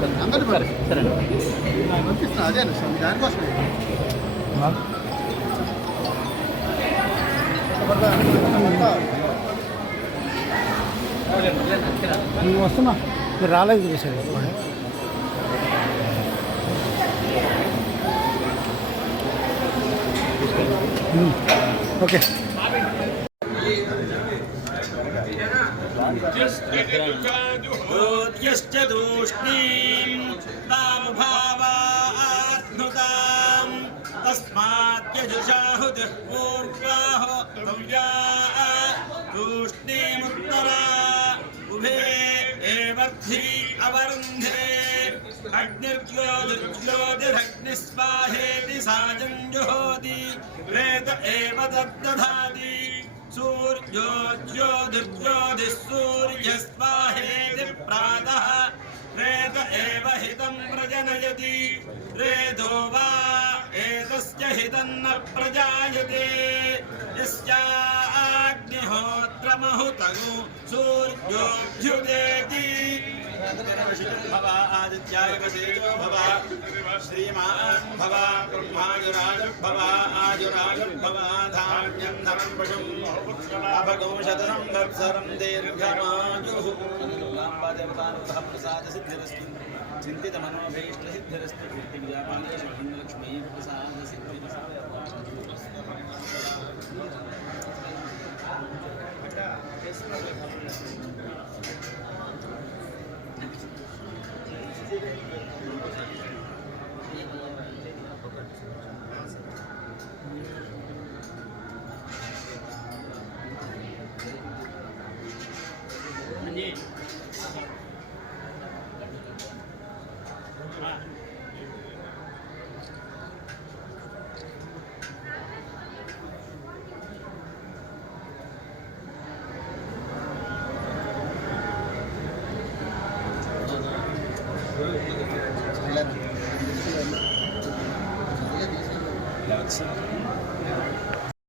సరే సరే. పంపిస్తున్నా అదే స్వామి దానికోసమే. నువ్వు వస్తున్నా? మీరు రాలేదు చూసారు ఓకే. भूत्यश्च तूष्णीम् तामुभावात्नुताम् तस्माद्यजुषाहुतिः पूर्वाहो भव्या तूष्णीमुत्तरा उभे एवर्धि अवरुन्धे अग्निर्ज्योतिर्ज्योतिरग्निस्वाहेति साजम् जुहोति प्रेत एव तद्दधाति। सूर्यो ज्योतिर्ज्योतिः सूर्यस्वाहेति प्रातः रेत एव हितं प्रजनयति। रेतो वा एतस्य हितं न प्रजायते। यस्याग्निहोत्रमहुतगु सूर्योऽभ्युदेति भव आदित्याय तेजो भव श्रीमान् भव ब्रह्माजुराजुर्भव आजुराजुर्भव धान्यं धनं पशुं लाभगं शतनं वत्सरं दीर्घमायुः लाम्बादेवतानुग्रह प्रसादसिद्धिरस्तु चिन्तितमनोभीष्टसिद्धिरस्तु कीर्तिविद्यापालेषु लक्ष्मी प्रसादसिद्धिरस्तु дней.